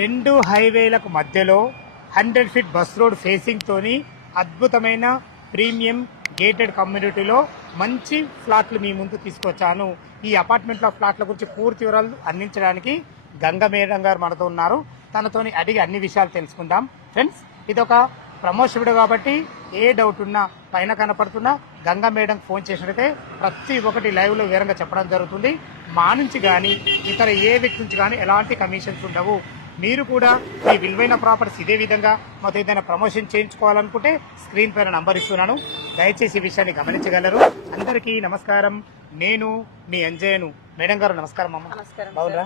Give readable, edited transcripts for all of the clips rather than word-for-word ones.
రెండు హైవేలకు మధ్యలో 100 feet bus road facing తోని అద్భుతమైన ప్రీమియం గేటెడ్ కమ్యూనిటీలో మంచి ఫ్లాట్లు మీ ముందు తీసుకొచ్చాను. ఈ అపార్ట్మెంట్ల ఫ్లాట్ల గురించి పూర్తి వివరాలు అందించడానికి గంగా మేడం గారు మనతో ఉన్నారు. తనతోని అడిగి అన్ని విషయాలు తెలుసుకుందాం. ఫ్రెండ్స్, ఇది ఒక ప్రమోషన్ వీడియో కాబట్టి ఏ డౌట్ ఉన్నా పైన కనపడుతున్నా గంగా మేడం ఫోన్ చేసినట్టయితే ప్రతి ఒక్కటి లైవ్లో వివరంగా చెప్పడం జరుగుతుంది. మా నుంచి కానీ ఇతర ఏ వ్యక్తి నుంచి కానీ ఎలాంటి కమిషన్స్ ఉండవు. మీరు కూడా మీ విలువైన ప్రాపర్టీస్ ఇదే విధంగా మాతో ఏదైనా ప్రమోషన్ చేయించుకోవాలనుకుంటే స్క్రీన్ పైన నంబర్ ఇస్తున్నాను. దయచేసి ఈ విషయాన్ని గమనించగలరు. అందరికీ నమస్కారం. నేను మీ ఎంజయ్యను. మేడం గారు నమస్కారం. అమ్మ బాగున్నారా?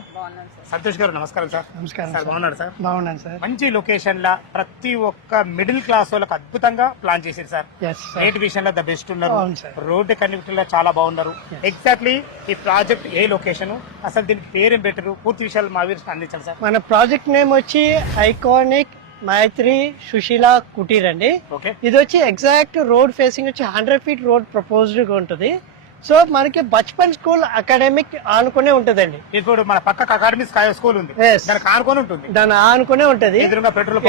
సంతోష్ గారు నమస్కారం సార్. నమస్కారం సార్, బాగున్నారు సార్? బాగున్నాను సార్. మంచి లొకేషన్ లా ప్రతి ఒక్క మిడిల్ క్లాస్ వాళ్ళకి అద్భుతంగా ప్లాన్ చేశారు సార్. రేట్ విషయంలో ద బెస్ట్ ఉన్నారు. రోడ్డు కనెక్టివిటీ లో చాలా బాగున్నారు. ఎగ్జాక్ట్లీ ఈ ప్రాజెక్ట్ ఏ లొకేషన్, అసలు దీనికి పేరేం పెట్టరు, పూర్తి విషయాలు మా వీరికి అందించాలి సార్. మన ప్రాజెక్ట్ నేమ్ వచ్చి ఐకానిక్ మైత్రి సుశీల కుటీర్ అండి. ఇది వచ్చి ఎగ్జాక్ట్ రోడ్ ఫేసింగ్ వచ్చి 100 ఫీట్ రోడ్ ప్రపోజ్డ్ గా ఉంటుంది. సో మనకి బచ్పన్ స్కూల్ అకాడమిక్ ఆనుకునే ఉంటదండి. ఇప్పుడు మన పక్క అకాడమిక్ స్కూల్ ఉంది, దానికి ఆనుకునే ఉంటుంది. దాని ఆనుకునే ఉంటది.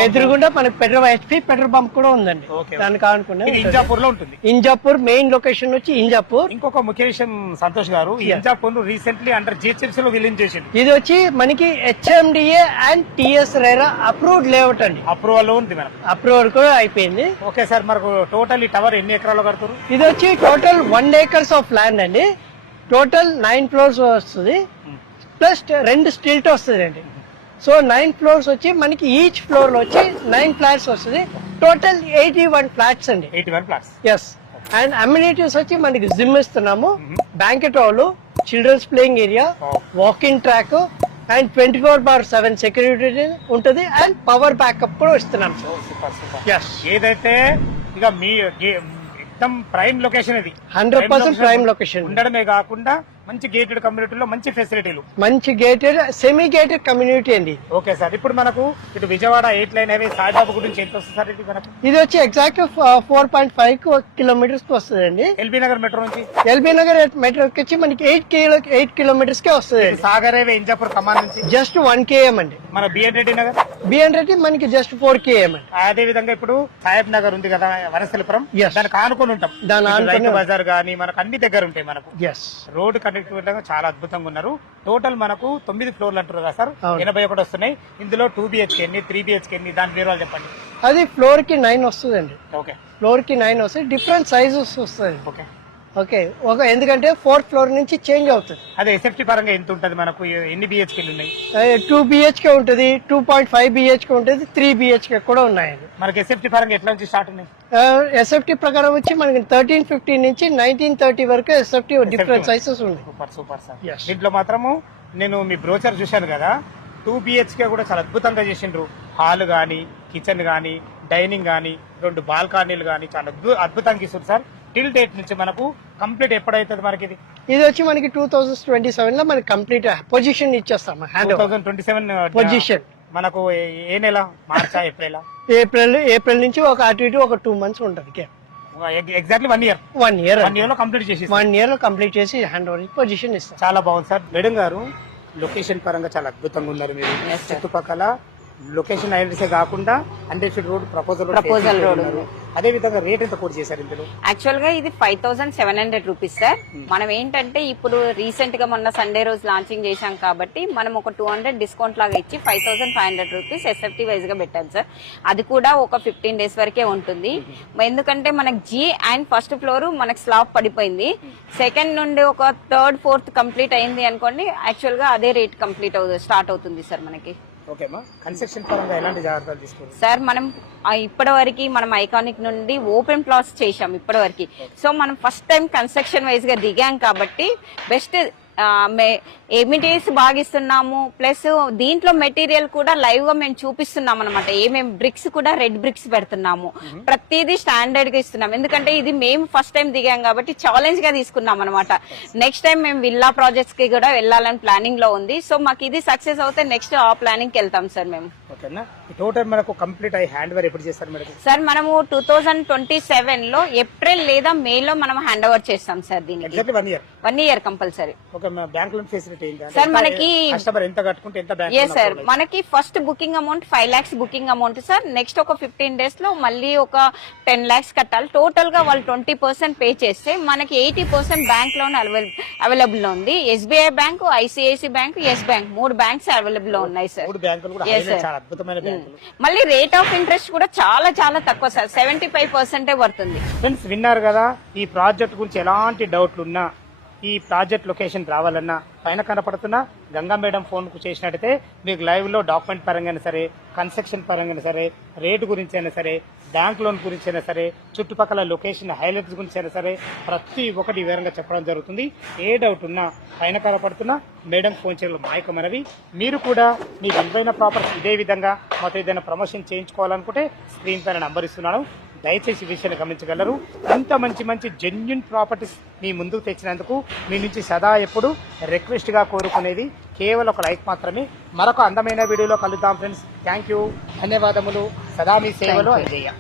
ఎదురుగుండా మనకి పెట్రోల్ పంప్ కూడా ఉందండి. దానికి ఆనుకునే ఇంజాపూర్ లో ఉంటుంది. ఇంజాపూర్ మెయిన్ లొకేషన్ వచ్చి ఇంజాపూర్. ఇంకొక ముఖ్య విషయం సంతోష్ గారు, ఇంజాపూర్ రీసెంట్లీ అండర్ జిహెచ్ఎంసీ లో విలీనం చేసింది. ఇది వచ్చి మనకి HMDA and TS RERA approved layout అండి. అప్రూవల్ లో ఉంది మేడం. అప్రూవల్ కూడా అయిపోయింది. ఓకే సార్, మనకు టోటల్ ఈ టవర్ ఎన్ని ఎకరాలు కడుతున్నారు? ఇది వచ్చి టోటల్ 1 acres ఆఫ్ ల్యాండ్ అండి. టోటల్ 9 floors వస్తుంది, ప్లస్ 2 స్ట్రీట్ వస్తుంది అండి. సో 9 floors వచ్చి మనకి ఈచ్ ఫ్లోర్ లో వచ్చి 9 flats వస్తుంది. టోటల్ 81 flats అండి. 81 flats. ఎస్. అండ్ అమ్యూనిటీస్ వచ్చి మనకి జిమ్ ఇస్తున్నాము, banquet hall, children's playing area, walking track and 24/7 security ఉంటుంది. అండ్ పవర్ బ్యాకప్ కూడా ఇస్తున్నాం. ఏదైతే ఇక మీ ప్రైమ్ లొకేషన్, ఇది 100% ప్రైమ్ లొకేషన్ ఉండడమే కాకుండా మంచి గేటెడ్ కమ్యూనిటీలో మంచి ఫెసిలిటీలు, మంచి గేటెడ్ సెమీ గేటెడ్ కమ్యూనిటీ అండి. ఓకే సార్, ఇప్పుడు మనకు ఇటు విజయవాడ 8 లైన్ హైవే సాయిబాబా గురించి ఎంత వస్తుంది సార్? ఇది మనకు ఇది వచ్చి ఎగ్జాక్ట్ 4.5 kilometers కి వస్తుంది అండి. ఎల్బీ నగర్ మెట్రో నుంచి ఎల్బీ నగర్ మెట్రోకి వచ్చి మనకి 8 kilometers కే వస్తుంది. సాగర్ హైవే ఇంజాపూర్ కమాన్ నుంచి జస్ట్ 1 km అండి. మన బిఎన్ రెడ్డి నగర్, బిఎన్ రెడ్డి మనకి జస్ట్ 4 km అండి. అదే విధంగా ఇప్పుడు సాహెబ్ నగర్ ఉంది కదా, వనస్థలిపురం, దానికి ఆనుకొని ఉంటాం. దాని బజార్ గానీ మనకు అన్ని దగ్గర ఉంటాయి. మనకు రోడ్ కనెక్టివిటీ చాలా అద్భుతంగా ఉన్నారు. టోటల్ మనకు 9 floors అంటారు కదా సార్, 81 వస్తున్నాయి. ఇందులో 2 BHK ఎన్ని, 3 BHK ఎన్ని, దాని వివరాలు చెప్పండి. అది ఫ్లోర్ కి 9 వస్తుందండి. ఓకే, ఫ్లోర్ కి 9 వస్తుంది. డిఫరెంట్ సైజెస్ వస్తుంది. ఓకే ఓకే ఓకే ఎందుకంటే 4th floor నుంచి చేంజ్ అవుతుంది. అదే ఎస్ఎఫ్టీ పరంగా ఎంత ఉంటుంది మనకు? ఎన్ని BHK ఉన్నాయి? 2 BHK ఉంటుంది, 2.5 BHK ఉంటుంది, 3 BHK కూడా ఉన్నాయండి. మనకి ఎస్ఎఫ్టీ పరంగా ఎట్లా నుంచి స్టార్ట్ ఉన్నాయి? ఎస్ఎఫ్టీ ప్రకారం వచ్చి మనకి 1350 నుంచి 1930 వరకు ఎస్ఎఫ్టీ డిఫరెంట్ సైజెస్ ఉన్నాయి. Super super sir. దీంట్లో మాత్రము నేను మీ బ్రోచర్ చూశాను కదా, 2 BHK కూడా చాలా అద్భుతంగా చేసిండ్రు. హాల్ గానీ, కిచెన్ గానీ, డైనింగ్ గానీ, 2 బాల్కనీలు గానీ చాలా అద్భుతంగా ఇస్తారు సార్. టిల్ డేట్ నుంచి మనకు కంప్లీట్ ఎప్పుడైతుంది మనకి? ఇది వచ్చి మనకి 2027 లో మనకి కంప్లీట్ పొజిషన్ ఇచ్చేస్తాం. 2027 పొజిషన్ మనకు ఏ నెల? మార్చా, ఏప్రిల్? ఏప్రిల్ నుంచి ఒక అటు ఇటు ఒక 2 months ఉంటుంది. Exactly 1 year. 1 year లో కంప్లీట్ చేసి 1 year లో కంప్లీట్ చేసి హ్యాండ్ ఓవర్ పొజిషన్ ఇస్తాం. చాలా బాగుంది సార్. మేడం గారు, లొకేషన్ పరంగా చాలా అద్భుతంగా ఉన్నారు మీరు. చుట్టుపక్కల లొకేషన్ ఐడెంటిఫై కాకుండా 100 feet రోడ్ ప్రపోజల్ రోడ్, అదే విధంగా రేట్ ఎంత కోట్ చేశారు ఇందులో? యాక్చువల్ గా ఇది 5700 రూపీస్ సార్. మనం ఏంటంటే ఇప్పుడు రీసెంట్ గా మొన్న సండే రోజు లాంచింగ్ చేశాం కాబట్టి మనం ఒక 200 డిస్కౌంట్ లాగా ఇచ్చి 5500 రూపీస్ ఎస్ఎఫ్టీ వైజ్ గా పెట్టాం సార్. అది కూడా ఒక 15 days వరకే ఉంటుంది. ఎందుకంటే మనకి జీ అండ్ ఫస్ట్ ఫ్లోర్ మనకి స్లాబ్ పడిపోయింది. సెకండ్ నుండి ఒక 3rd 4th కంప్లీట్ అయింది అనుకోండి, యాక్చువల్ గా అదే రేట్ కంప్లీట్ స్టార్ట్ అవుతుంది సార్ మనకి. కన్స్ట్రక్షన్ పరంగా ఎలాంటి జాగ్రత్తలు తీసుకుంటారు సార్? మనం ఇప్పటి వరకు మనం ఐకానిక్ నుండి ఓపెన్ ప్లాట్స్ చేశాం ఇప్పటి వరకు. సో మనం ఫస్ట్ టైం కన్స్ట్రక్షన్ వైజ్ గా దిగాం కాబట్టి బెస్ట్ ఎమిటీస్ బాగా ఇస్తున్నాము. ప్లస్ దీంట్లో మెటీరియల్ కూడా లైవ్ గా మేము చూపిస్తున్నాం అనమాట. ఏమేమి బ్రిక్స్ కూడా రెడ్ బ్రిక్స్ పెడుతున్నాము. ప్రతిదీ స్టాండర్డ్ గా ఇస్తున్నాం. ఎందుకంటే ఇది మేము ఫస్ట్ టైం దిగాం కాబట్టి ఛాలెంజ్ గా తీసుకున్నాం అనమాట. నెక్స్ట్ టైం మేము విల్లా ప్రాజెక్ట్స్ కి కూడా వెళ్ళాలని ప్లానింగ్ లో ఉంది. సో మాకు ఇది సక్సెస్ అవుతే నెక్స్ట్ ఆ ప్లానింగ్ కి వెళ్తాం సార్ మేము. టోటల్ మనకు కంప్లీట్ అయ్యి హ్యాండ్ ఓవర్ ఎప్పుడు చేస్తారు మేడం? సార్ మనము 2027 లో ఏప్రిల్ లేదా మే లో మనం హ్యాండ్ ఓవర్ చేస్తాం సార్. దీనికి 1 year కంపల్సరీ. ఒక బ్యాంక్ లోన్ ఫెసిలిటీ ఏంటి సార్ మనకి కస్టమర్ ఎంత కట్టుకుంటే ఎంత బ్యాంక్ ఎస్ సార్ మనకి first booking amount 5 lakhs booking amount sir. Next ఒక 15 days లో మళ్ళీ ఒక 10 lakhs కట్టాలి. టోటల్ గా వాళ్ళు 20% పే చేస్తే మనకి 80% బ్యాంక్ లోన్ అవైలబుల్ ఉంది. SBI bank, ICICI bank, yes bank 3 banks available లో ఉన్నాయి సార్. 3 బ్యాంకులు కూడా Yes, sir. చాలా అద్భుతమైన బ్యాంకులు. మళ్ళీ రేట్ ఆఫ్ ఇంట్రెస్ట్ కూడా చాలా చాలా తక్కువ సార్, 75% పడుతుంది. ఫ్రెండ్స్ విన్నారు కదా, ఈ ప్రాజెక్ట్ గురించి ఎలాంటి డౌట్లు ఉన్నా, ఈ ప్రాజెక్ట్ లొకేషన్ రావాలన్నా పైన కనపడుతున్న గంగా మేడం ఫోన్కు చేసినట్టయితే మీకు లైవ్లో డాక్యుమెంట్ పరంగా సరే, కన్స్ట్రక్షన్ పరంగా సరే, రేటు గురించి అయినా సరే, బ్యాంక్ లోన్ గురించి అయినా సరే, చుట్టుపక్కల లొకేషన్ హైలైట్స్ గురించి అయినా సరే ప్రతి ఒక్కటి వివరంగా చెప్పడం జరుగుతుంది. ఏ డౌట్ ఉన్నా పైన కనపడుతున్న మేడం ఫోన్ చేయడం మాయకమైనవి. మీరు కూడా మీ విలువైన ప్రాపర్టీ ఇదే విధంగా మాతో ఏదైనా ప్రమోషన్ చేయించుకోవాలనుకుంటే స్క్రీన్ పైన నంబర్ ఇస్తున్నాను, దయచేసి ఈ విషయాన్ని గమనించగలరు. ఇంత మంచి మంచి జెన్యున్ ప్రాపర్టీస్ మీ ముందుకు తెచ్చినందుకు మీ నుంచి సదా ఎప్పుడు రిక్వెస్ట్గా కోరుకునేది కేవలం ఒక లైక్ మాత్రమే. మరొక అందమైన వీడియోలో కలుద్దాం ఫ్రెండ్స్. థ్యాంక్ యూ, ధన్యవాదములు. సదా మీ సేవలో అంజయ్య.